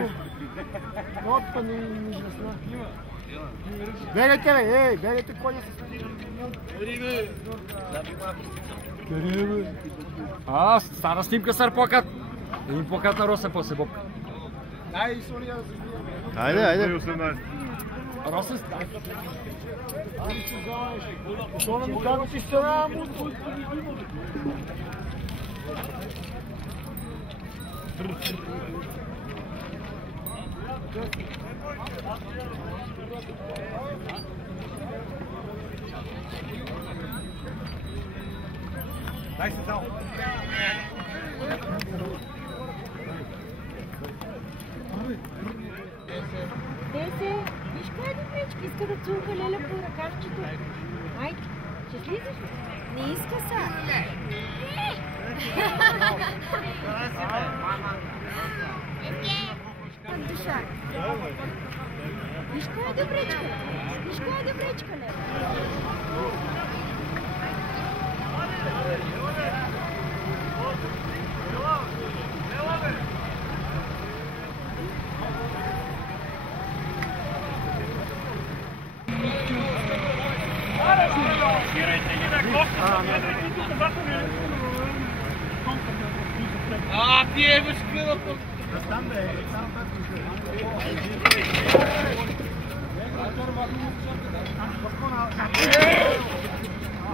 Опа, не израсна. Бегайте, бе, ей, бегайте, коня се следи. Бери, бе. Стана снимка с Арпокът. Един покат на Росен после Боб. Дай, Соня, да се снимаме. Айде. Росен, дай. Това ми казва, че ще на мутко. Дай се само. Десе, виж коя е добричка, иска да цунка Леля по ръкавчето. Майки, ще слизаш ли? Не иска са. От душа. Виж коя е добричка. Виж коя е добричка, Леля. А, ти е безкрилото! Там бе, само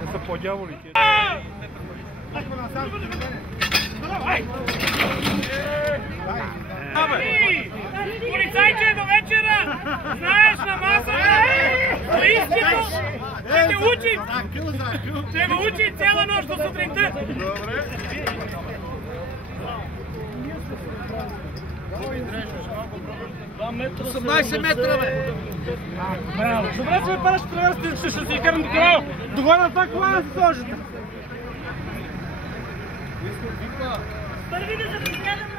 не са по-дяволи. Полицайче до вечера! Знаеш на масата! Листито! Ще те учи! Ще ме учи цяла нощ до сутринта! Добре. Метра, 18 метра, бе! Браво! Добре се ме падаш, трябва ще си карам до кола! До горе на това кола да се сложите! Първи да се подгледам,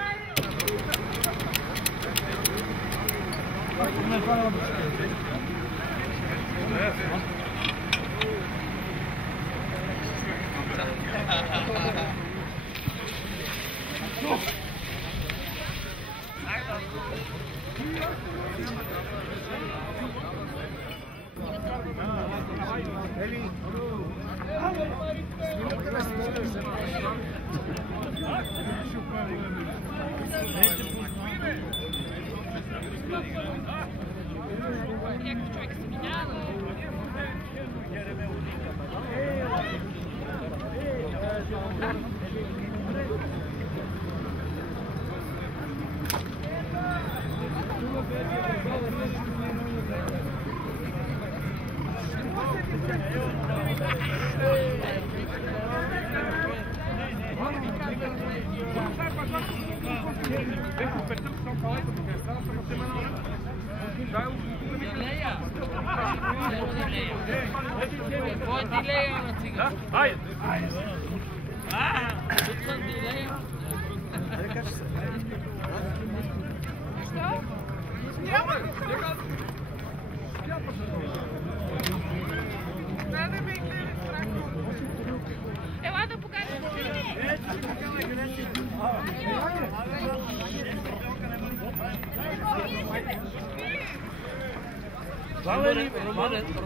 ела да покажем.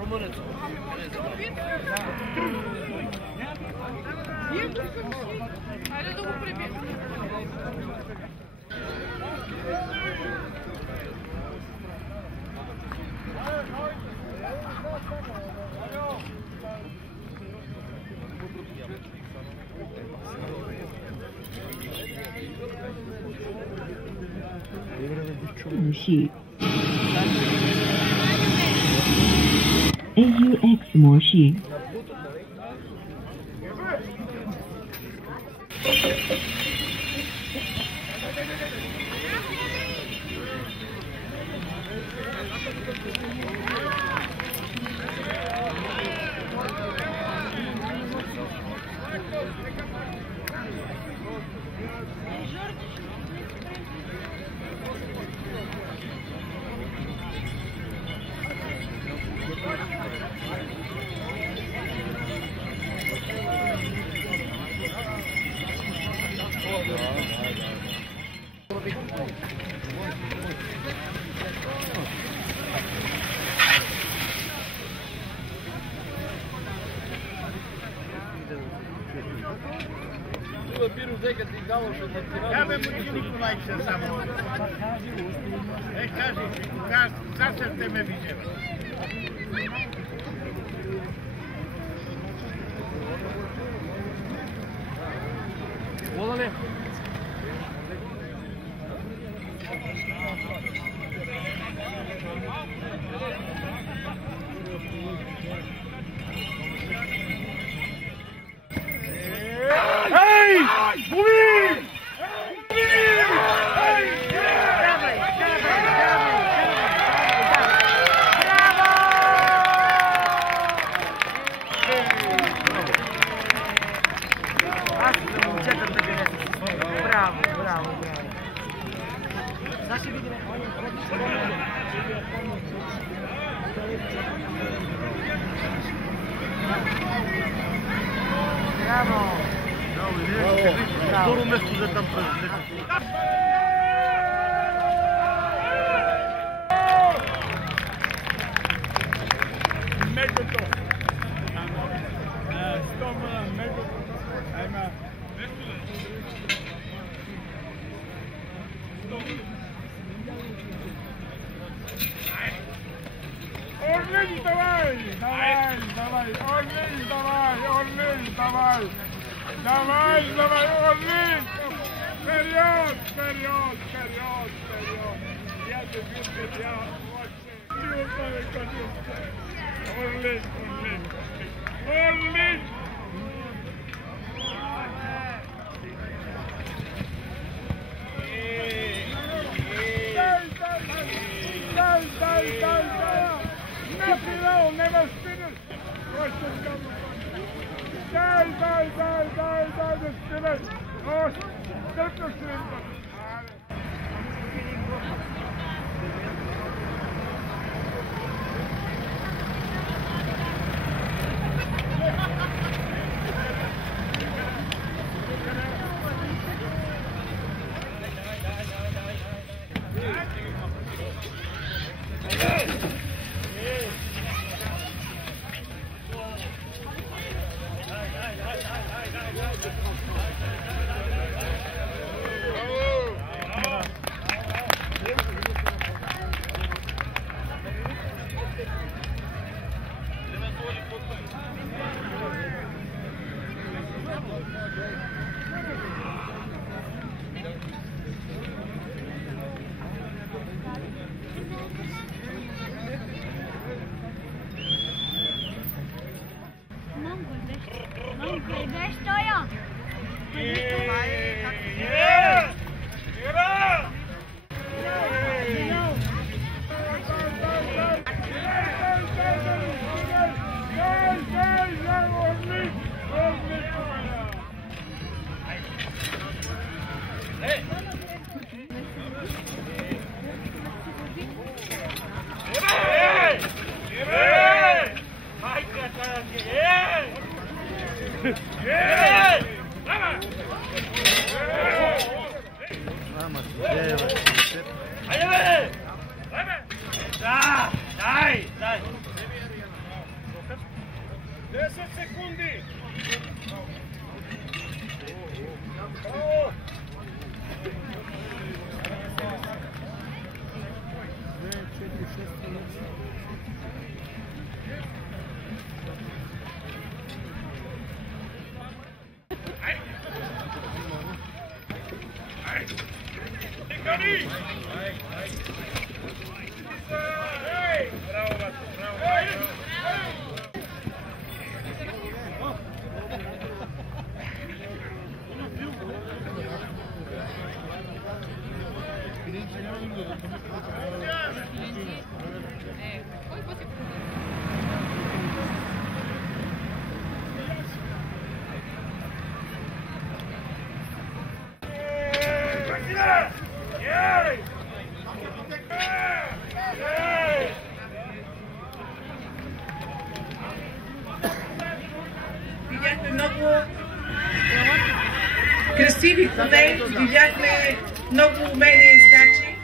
Румънец. Хайде да го прибием. AUX 模式。Я бе мучи Николайче само. Кажи, зачем те ме виждат? Вода ли? Ей! Боли! Браво, браво, браво. Браво! Второ место за там през. Мекото. Стома, мекото. Айма. Орлин, давай! Давай, давай! Орлин, давай! Орлин, давай! Давай, давай, Орлин! Вперед, вперед, вперед, вперед! Я тебе вперед! Орлин, Орлин! Орлин! Дай! Nothing else, never finish! Дай, the finish! Oh, step the cylinder! Dai! 10 secondi! Oh! Видяхме много красиви коне, видяхме много умели ездачи.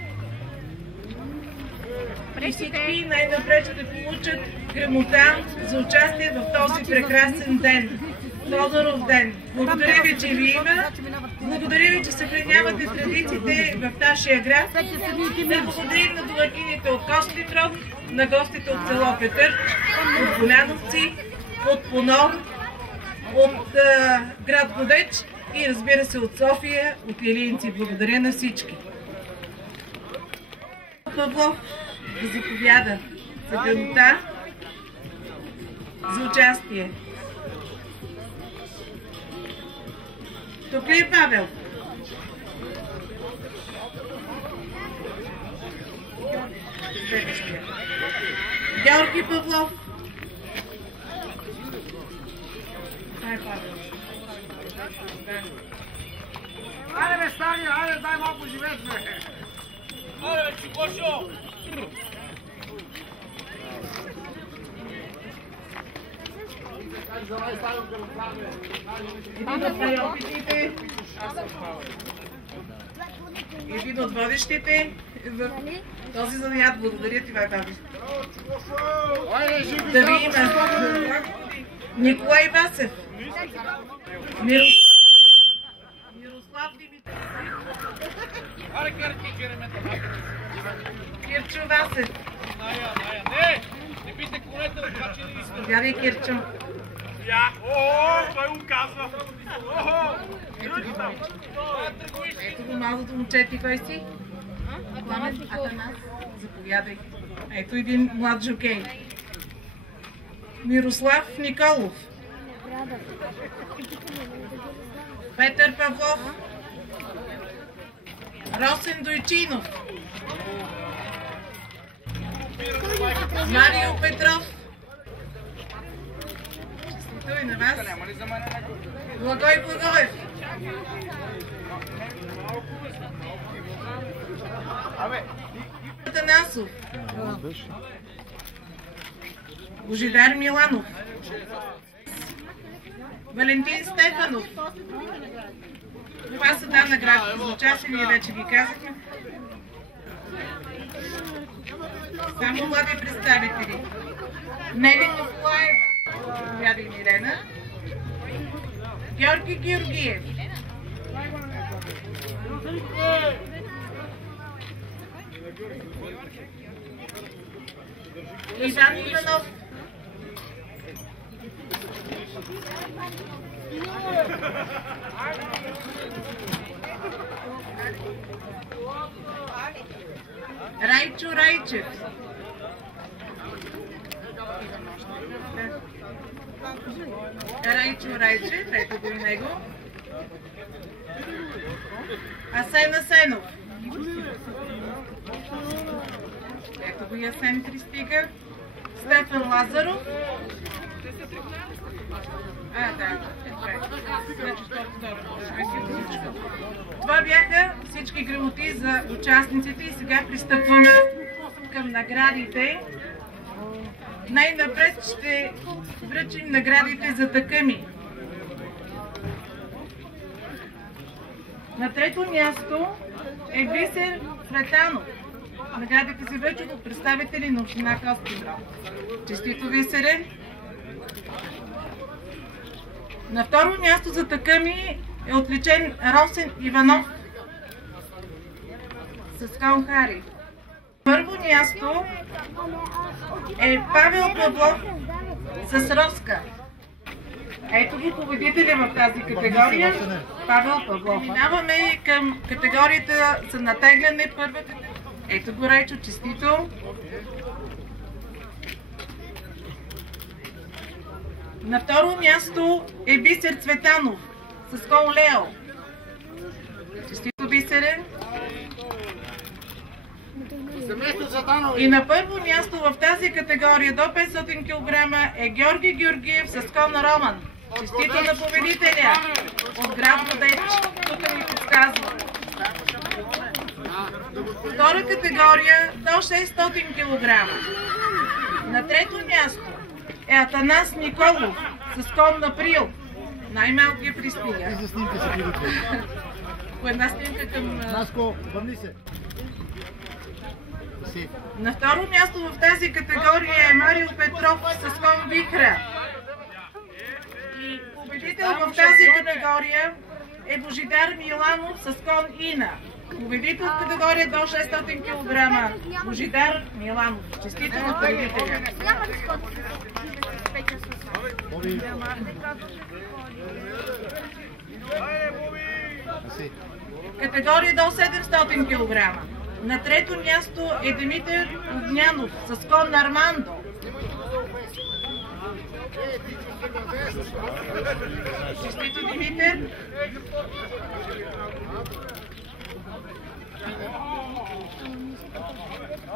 И всички най-напред ще получат грамота за участие в този прекрасен ден. Лозаров ден. Благодаря ви, че ви има. Благодаря ви, че съхранявате традициите в нашия град. Да благодарим на домакините от Костинтрон, на гостите от село Петърч, от Голяновци, от Понор, от град Годеч и разбира се от София, от Илиинци. Благодаря на всички. Павлов да заповяда за гънта, за участие. Тук ли е Павел? Георги Павлов. Това е Павел. Айде бе, Стани, айде, дай малко живееш, бе. Айде бе, Чикошо! Един от водещите в този занаят. Благодаря ти, Баби. Да ви има Николай Васев, Мирослав Димитров, Кирчо Васев. Повядай, Кирчо. Той му казва. Ето го малото момче, кой си? Пламен Атанас. Заповядай. Ето един млад жокей. Мирослав Николов. Петър Павлов. Росен Дойчинов. Марио Петров. Честито и на вас. Благой Благоев. Атанасов. Божидар Миланов. Валентин Стефанов. Това са да награди за участие, ние вече ви казахме. Само млади представители. Нели Николаева. Повядай, Мирена. Георги Георгиев. Иван Иванов. Райчо Райчев. Райчо Райчев, ето го и него. Асен Асенов. Ето го и Асен Христига. Стефан Лазаров. Да. Това бяха всички грамоти за участниците и сега пристъпваме към наградите. Най-напред ще връчим наградите за тъкъми. На трето място е Бисер Цветанов. Наградите се връчват от представители на община Костинтрон. Честито, Бисере! На второ място за тъкъми е отличен Росен Иванов с Хари. Първо място е Павел Павлов с Роска. Ето ги победители в тази категория. Павел Павлов. Минаваме към категорията за натегляне. Първата. Ето го, Райчо, честито. На второ място е Бисер Цветанов с Кол Лео. Честито, Бисере. И на първо място в тази категория до 500 кг е Георги Георгиев с Кона Роман. Честито на победителя от град Годеч. Тук ми подсказва. Втора категория до 600 кг. На трето място е Атанас Николов с Кон Април. Най-малкият пристига. И за снимка се приготвя. По една снимка към... Наско, върни се. На второ място в тази категория е Марио Петров с Кон Вихра. И Победител в тази категория е Божидар Миланов с кон Ина. Победител в категория до 600 кг. Божидар Миланов. Честито на победителя. Категория до 700 кг. На трето място е Димитър Огнянов с кон Армандо. Честито, Димитър.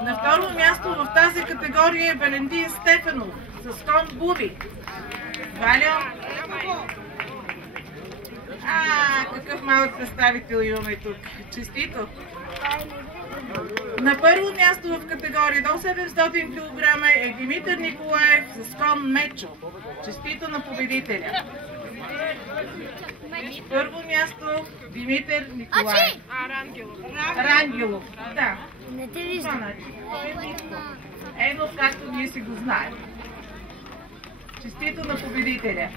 На второ място в тази категория е Валентин Стефанов с кон Буби. Валя. Какъв малък представител имаме тук. Честито. На първо място в категория до 700 кг е Димитър Николаев с кон Мечо. Честито на победителя. Първо място Димитър Николаев. Рангелов. Да. Не те виждам. Ено както ние си го знаем. Честито на победителя.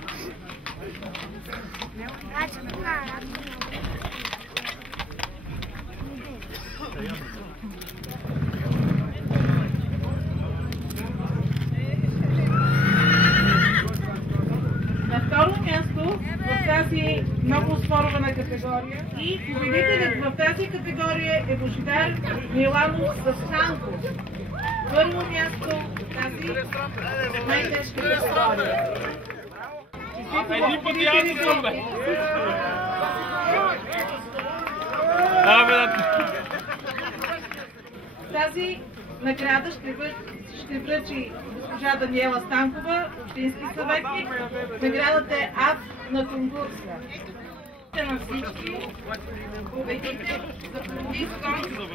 На второ място в тази много спорвана категория и победителят в тази категория е Божидар Миланов с Ханко. Първо място в тази най-тежка категория. Един път я не съм, бе. Тази награда ще връчи госпожа Даниела Станкова, общински съветник. Наградата е АД на конкурса. На всички победител за пролив кон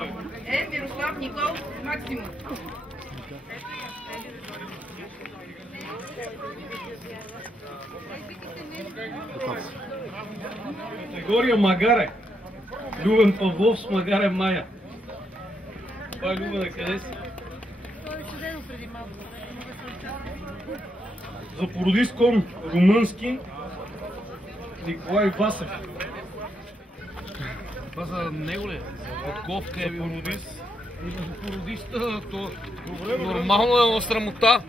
е Мирослав Никол Максимов. Категория Магаре. Любен Павлов с Магаре Майя. Това е Любена, къде си? За породист кон румънски Николай Васев. Това за него ли? От ковка е бил породист. Породиста, то нормално е на срамота.